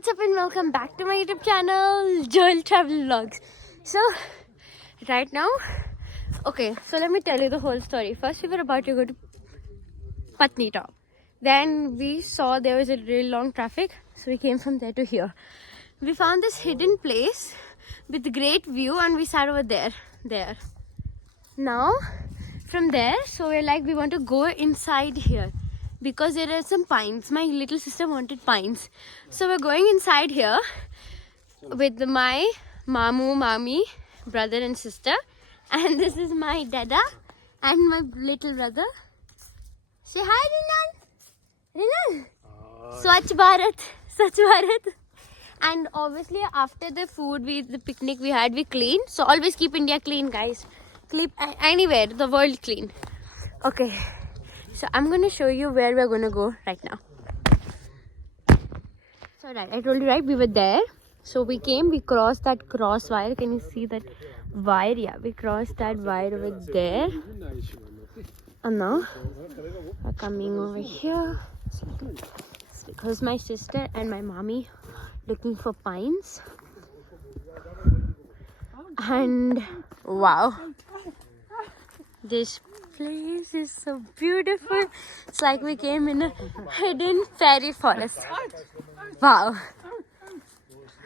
what's up and welcome back to my YouTube channel, Joel Travel Vlogs. So, right now, okay, so let me tell you the whole story. First, we were about to go to Patni Top. Then we saw there was a really long traffic, so we came from there to here. We found this hidden place with great view and we sat over there. Now, from there, so we're like, we want to go inside here because there are some pines. My little sister wanted pines. So we're going inside here with my mamu, mami, brother and sister. And this is my dada and my little brother. Say hi, Rinan. Rinan. Swachh Bharat. Swachh Bharat. And obviously after the food, the picnic we had, we cleaned. So always keep India clean, guys. Keep anywhere, the world clean. Okay. So I'm going to show you where we're going to go right now. So right, I told you, right, we were there. So we came, we crossed that cross wire. Can you see that wire? Yeah, we crossed that wire over there. And now we're coming over here. It's because my sister and my mommy looking for pines. And wow, this place is so beautiful. It's like we came in a hidden fairy forest. Wow.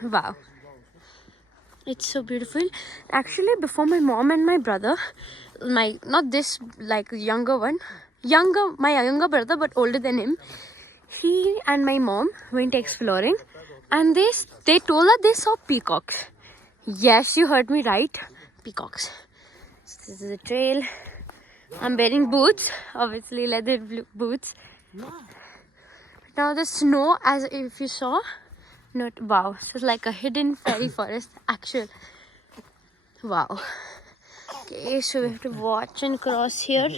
Wow. It's so beautiful. Actually, before my mom and my brother, not this like younger one, my younger brother but older than him, he and my mom went exploring and they told us they saw peacocks. Yes, you heard me right. Peacocks. So this is a trail. I'm wearing boots, obviously leather boots. Now the snow, as if you saw, wow, so it's like a hidden fairy forest, actual. Wow. Okay, so we have to watch and cross here.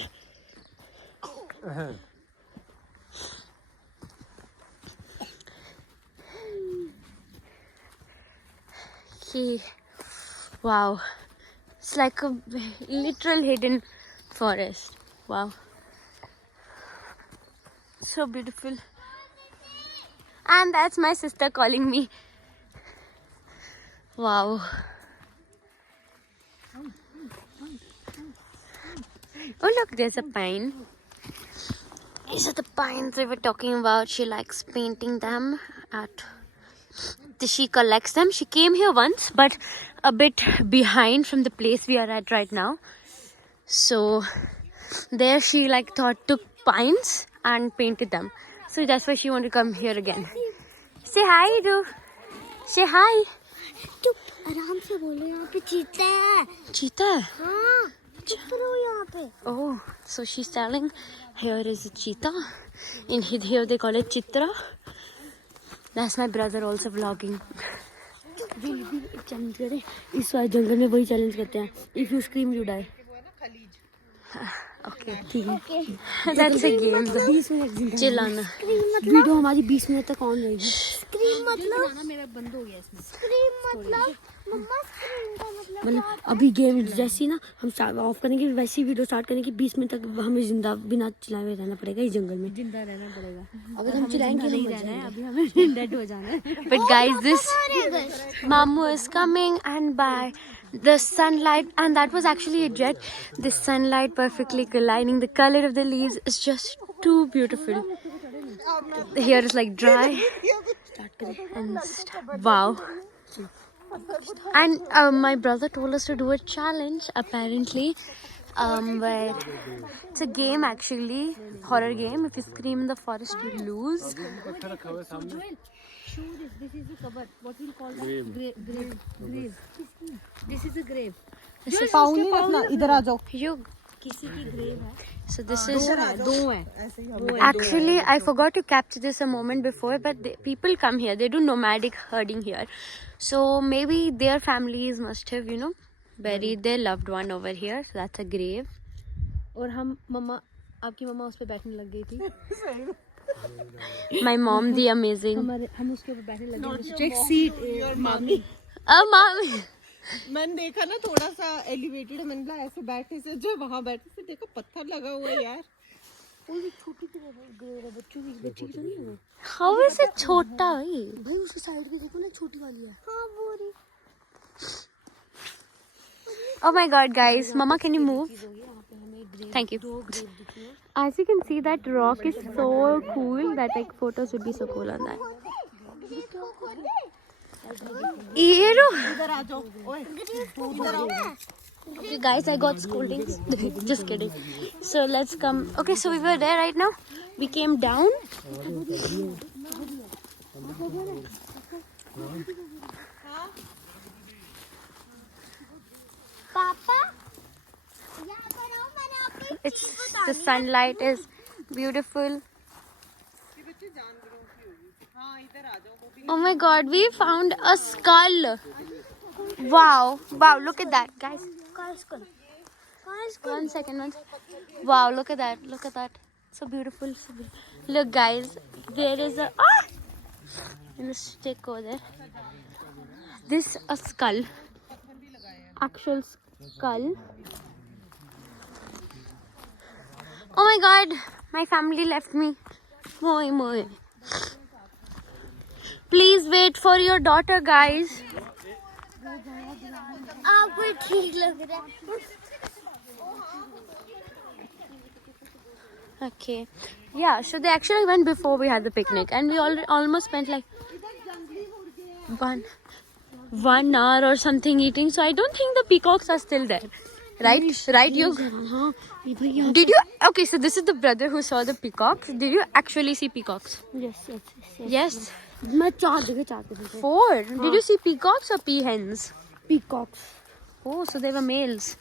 Okay. Wow. It's like a literal hidden forest. Wow. So beautiful. And that's my sister calling me. Wow. Oh look, there's a pine. These are the pines we were talking about. She likes painting them she collects them. She came here once, but a bit behind from the place we are at right now. So there she took pines and painted them. So that's why she wanted to come here again. Say hi, do. Say hi. चुप आराम से बोलो यहाँ पे चीता है Cheetah? हाँ चुप रहो यहाँ पे Oh, so she's telling here is a cheetah. In here they call it Chitra. That's my brother also vlogging. Challenge करें इस बार जंगल में वही चैलेंज करते हैं if you scream you die Okay, ठीक है. That's a game. 20 मिनट जिंदा चिल्लाना. वीडियो हमारी 20 मिनट तक ऑन रहेगी स्क्रीम मतलब मेरा बंद हो गया इसमें स्क्रीम मतलब मम्मा स्क्रीम का मतलब अभी गेम जैसी ना हम ऑफ करेंगे वैसी वीडियो स्टार्ट करेंगे 20 मिनट तक हमें जिंदा बिना चिल्लाए हुए रहना पड़ेगा इस जंगल में जिंदा रहना पड़ेगा अगर हम चिल्लाएंगे नहीं रहना है अभी हमें डेड हो जाना है But guys, this Mamu is coming and by the sunlight, and that was actually a jet. The sunlight perfectly aligning the color of the leaves is just too beautiful. Here is like dry and wow. And my brother told us to do a challenge apparently, where it's a game actually, horror game. If you scream in the forest, you lose. This is the cover. What we'll call that? Grave. This is a grave. पाँव नहीं रखना इधर आ जाओ. किसी की grave है. So this is दो है. actually I forgot to capture this a moment before, but people come here. They do nomadic herding here. So maybe their families must have buried their loved one over here. So that's a grave. और हम मम्मा आपकी मम्मा उस पे बैठने लग गई थी. My mom, the amazing. हम उसके ऊपर बैठने लगे. Check seat. Mommy. Mommy. मैंने देखा ना थोड़ा सा एलिवेटेड मैंने बोला ऐसे बैठने से जो वहाँ बैठने से देखो पत्थर लगा हुआ है यार वो भी छोटी ग्रेड है, बच्चों की बच्ची की तो नहीं है वो। How is it छोटा भाई? भाई उसके साइड पे देखो ना, छोटी वाली है। हाँ वो रही। Oh my god, guys. Mama, can you move? Thank you. As you can see, that rock is so cool that like photos would be so cool on that. Ero. इधर आ जाओ ओए इधर आओ Okay, guys, I got scoldings. Just kidding. So let's come. Okay, so we were there right now. We came down. पापा It's the sunlight is beautiful. हाँ इधर आ जाओ वो भी Oh my god, we found a skull. Wow, wow, look at that, guys. One second. Wow, look at that. So beautiful, so beautiful. Look, guys, there is a in the stick over there. This a skull, actual skull. Oh my god, my family left me. Moi. Please wait for your daughter, guys. आपको ठीक लग रहा है। Okay. Yeah, so they actually went before we had the picnic, and we almost spent like one hour or something eating. So I don't think the peacocks are still there. Right, you? हाँ ये भैया। Did you? Okay, so this is the brother who saw the peacocks. Did you actually see peacocks? Yes. Yes. मैं चार देखे 4. Did you see peacocks or peahens? Peacocks. Oh, so they were males.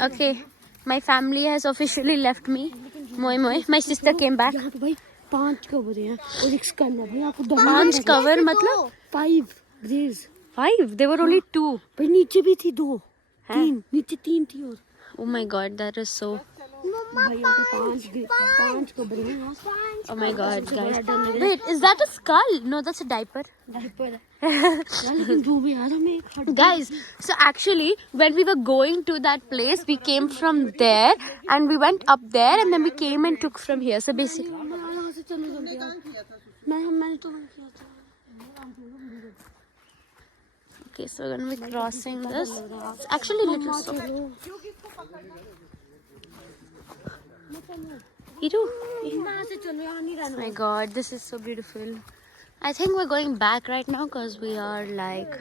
Okay, my family has officially left me. Moi. My sister came back. यहाँ पे भाई 5 cover हैं और एक school है भाई, आपको 5 cover मतलब 5 ग्रेव्स। 5. There were only 2. भाई नीचे भी थी 2 हैं? 3 नीचे 3 थी और Oh my god, that is so. भाई यहाँ पे 5 कवर हैं यहाँ। Oh my god, guys. Wait, is that a skull? No, that's a diaper. लेकिन जो भी यार हमें एक हट Guys, so actually, when we were going to that place, we came from there and we went up there and then we came and took from here. So basically, यहाँ से चलो जल्दी यार। मैंने तो वही किया था। okay, so we're gonna be crossing this. It's actually a little slow. Iru. यहाँ से चलो, यहाँ नहीं Oh रहना। my god, this is so beautiful. I think we're going back right now because we are like.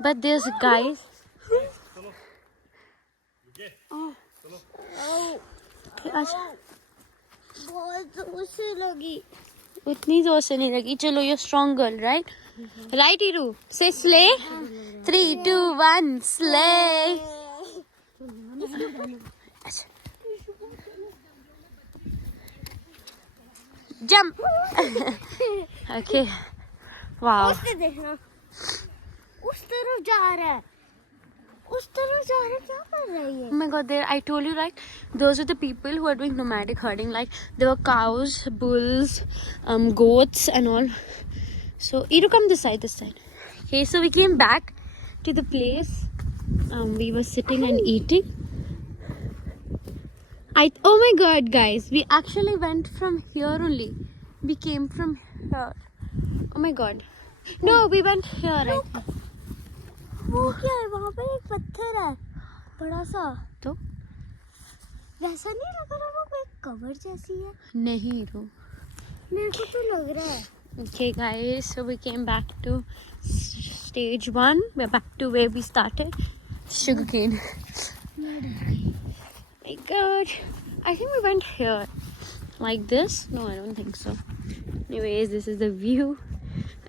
But there's guys. अच्छा, बहुत जोर से लगी। उतनी जोर से नहीं लगी। चलो, you're strong girl, right? Right, Iru? Say slay. 3, 2, 1, slay. अच्छा. Jump. Okay. Wow. उससे देखना, उस तरफ जा रहा है, क्या कर रही है? Oh my god, there, I told you, right? Those are the people who are doing nomadic herding. Like, there were cows, bulls, goats and all. So, Iru, come this side. Okay, so we came back to the place. We were sitting and eating. Oh my god, guys, we actually went from here only. We came from here. Oh my god. No, we went here, right? वो क्या है? वहाँ पे एक पत्थर है बड़ा सा, तो वैसा नहीं लग रहा? वो एक कवर जैसी है। नहीं रो. मेरे को तो लग रहा है। Okay, guys, so we came back to stage 1. We're back to where we started. Sugarcane. My god. I think we went here. Like this? No, I don't think so. Anyways, this is the view.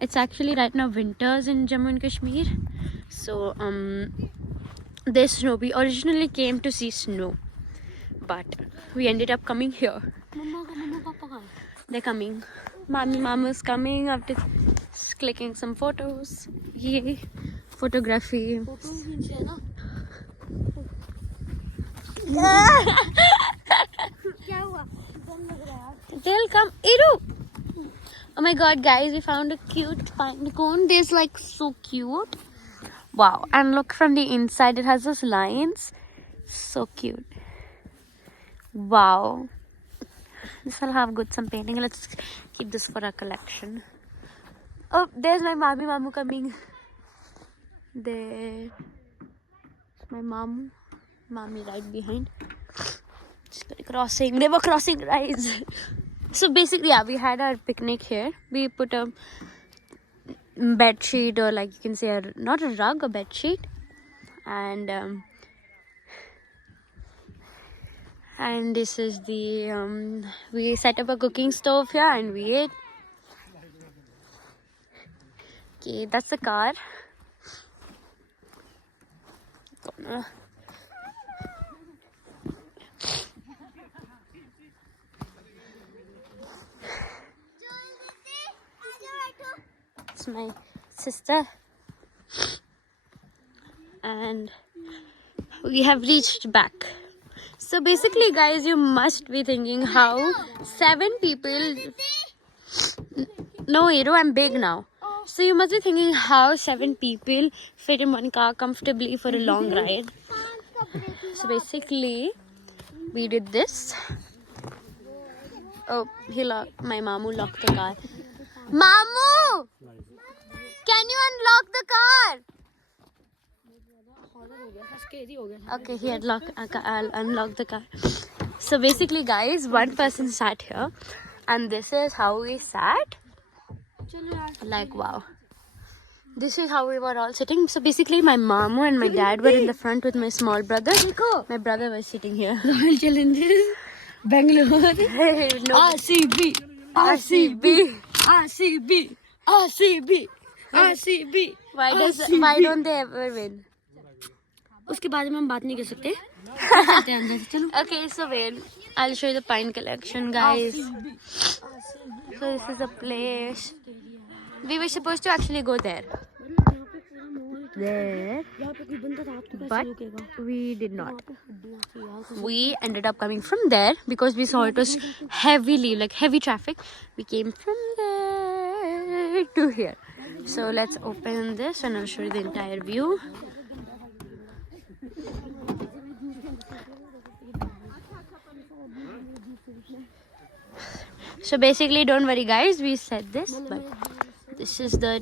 It's actually right now winters in Jammu and Kashmir. So, there's snow. We originally came to see snow. But we ended up coming here. मम्मा पापा कहाँ हैं? They're coming. Mama's coming after clicking some photos. Yay. Photography. Photo खींच है ना? क्या हुआ? डर लग रहा है यार। They'll come. Iru! Oh my god, guys, we found a cute pine cone. This like so cute. Wow. And look from the inside, it has those lines. So cute. Wow. This will have good some painting. Let's keep this for our collection. Oh, there's my Mami Mamu coming. There. My Mami right behind. Crossing. They were crossing, guys. So basically, yeah, we had our picnic here. We put a bed sheet, or like you can say, not a rug, a bed sheet, and this is the we set up a cooking stove here and we ate. Okay, that's the car. It's my sister, and we have reached back. So basically, guys, you must be thinking how 7 people. No, Hero, I'm big now. So you must be thinking how 7 people fit in one car comfortably for a long ride. So basically, we did this. Oh, my Mamu locked the car. Mamu! Can you unlock the car? Okay, he had unlocked the car. So basically, guys, one person sat here, and this is how we sat. Like, wow. This is how we were all sitting. So basically, my Mamu and my dad were in the front with my small brother. My brother was sitting here. Royal Challengers, Bangalore. No. RCB, RCB, RCB, RCB, RCB. Why don't they ever win? उसके बारे में हम बात नहीं कर सकते. चलते हैं अंदर से, चलो. Okay, so wait. I'll show you the pine collection, guys. So this is the place. We were supposed to actually go there. There. But we did not. We ended up coming from there because we saw it was heavy traffic. We came from there to here. So let's open this and I'll show you the entire view. So basically, don't worry, guys, we said this, but this is the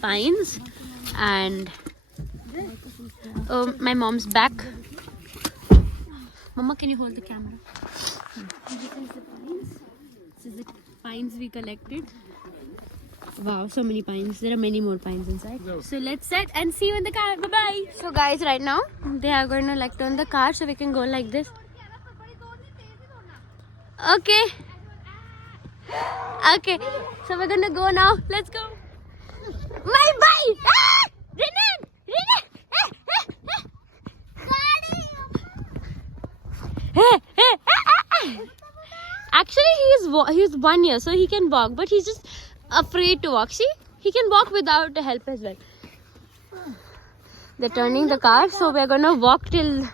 pines, and my mom's back. Mama, can you hold the camera? This is the pines we collected. Wow, so many pines. There are many more pines inside. So let's set and see you in the car. Bye-bye. So guys, right now, they are going to turn the car so we can go like this. Okay. Okay. So we're gonna go now. Let's go. My bike! Ah! Renan! Actually, he's 1 year, so he can walk, but he's just afraid to walk. See, he can walk without help as well. They're turning the car, so we're gonna walk till.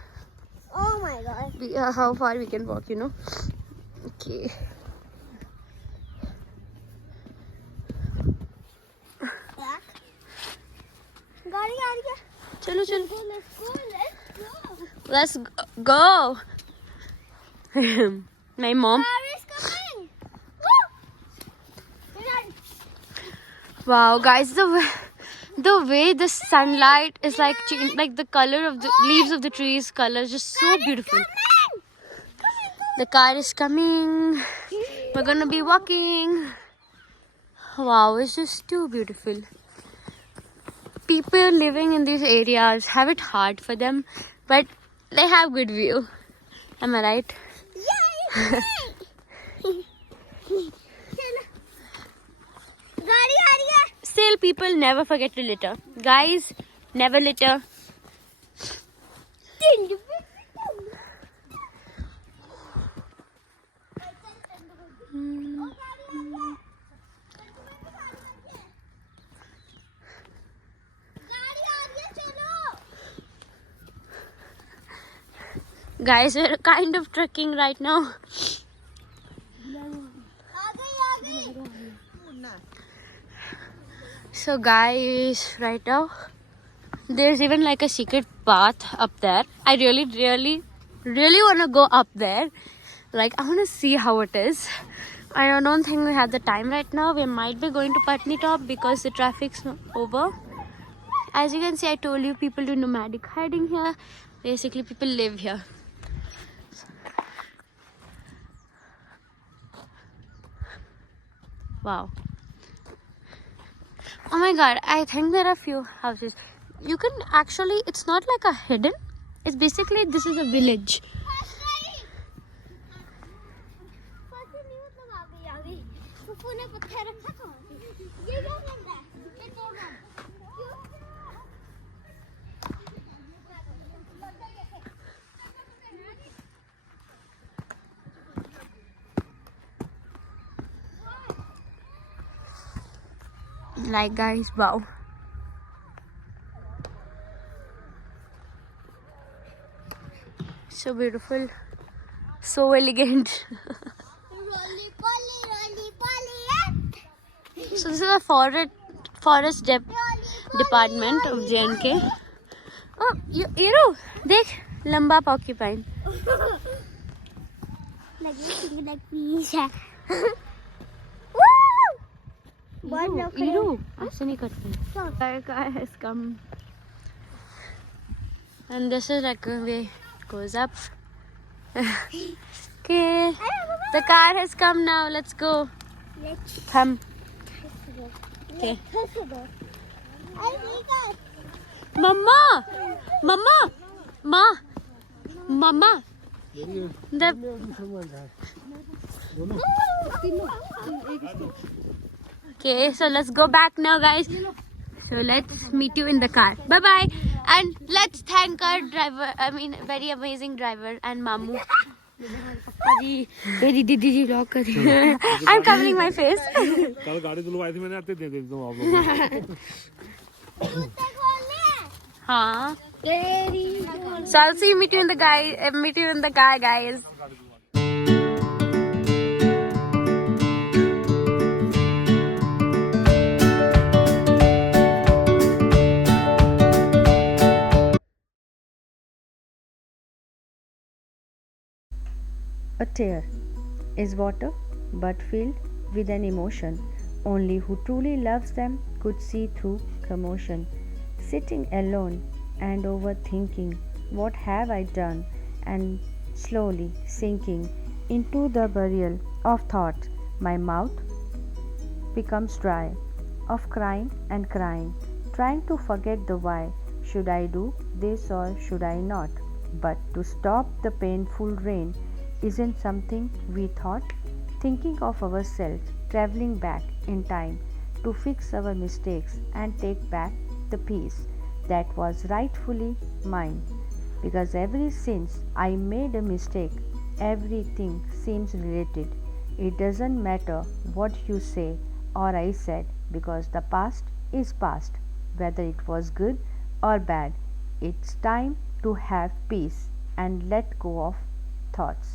Oh my god. How far we can walk, you know. Okay. गाड़ी आ रही है. चलो चलो. Let's go. My mom. Car is coming. Wow, guys, the way the sunlight is like the color of the leaves of the trees color is just so beautiful. The car is coming. We're gonna be walking. Wow, it's just too beautiful. People living in these areas have it hard for them, but they have good view. Am I right? Yeah. Still, people never forget to litter. Guys, never litter. Guys, we're kind of trekking right now. So guys, right now there's even like a secret path up there. I really really want to go up there. Like, I want to see how it is. I don't think we have the time right now. We might be going to Patni Top because the traffic's not over. As you can see, I told you people do nomadic hiding here. Basically, people live here. Wow. Oh my god, I think there are few houses. You can actually, it's not like a hidden. It's basically, this is a village. Like, guys, wow. So beautiful, so elegant. So this is a forest department of JNK. Oh, Iru, देख लंबा porcupine. Iru, ऐसे नहीं करते. Our car has come, and this is like a way it goes up. Okay, the car has come now. Let's go. Come. Okay. Mama, Mama, Mama. Okay, so let's go back now, guys. So let's meet you in the car. Bye bye, and let's thank our driver. I mean, very amazing driver and Mamu. मेरी दीदी जी blog कर रही है. I'm covering my face. कल गाड़ी धुलवाई थी मैंने, आते दे देता हूँ आप लोगों को. हाँ. So I'll see you, meet you in the car, guys. A tear is water, but filled with an emotion. Only who truly loves them could see through commotion. Sitting alone and overthinking, what have I done? And slowly sinking into the burial of thought, my mouth becomes dry of crying and crying, trying to forget the why. Should I do this or should I not? But to stop the painful rain isn't something we thought. Thinking of ourselves, traveling back in time to fix our mistakes and take back the peace that was rightfully mine. Because ever since I made a mistake, everything seems related. It doesn't matter what you say or I said, because the past is past, whether it was good or bad. It's time to have peace and let go of thoughts.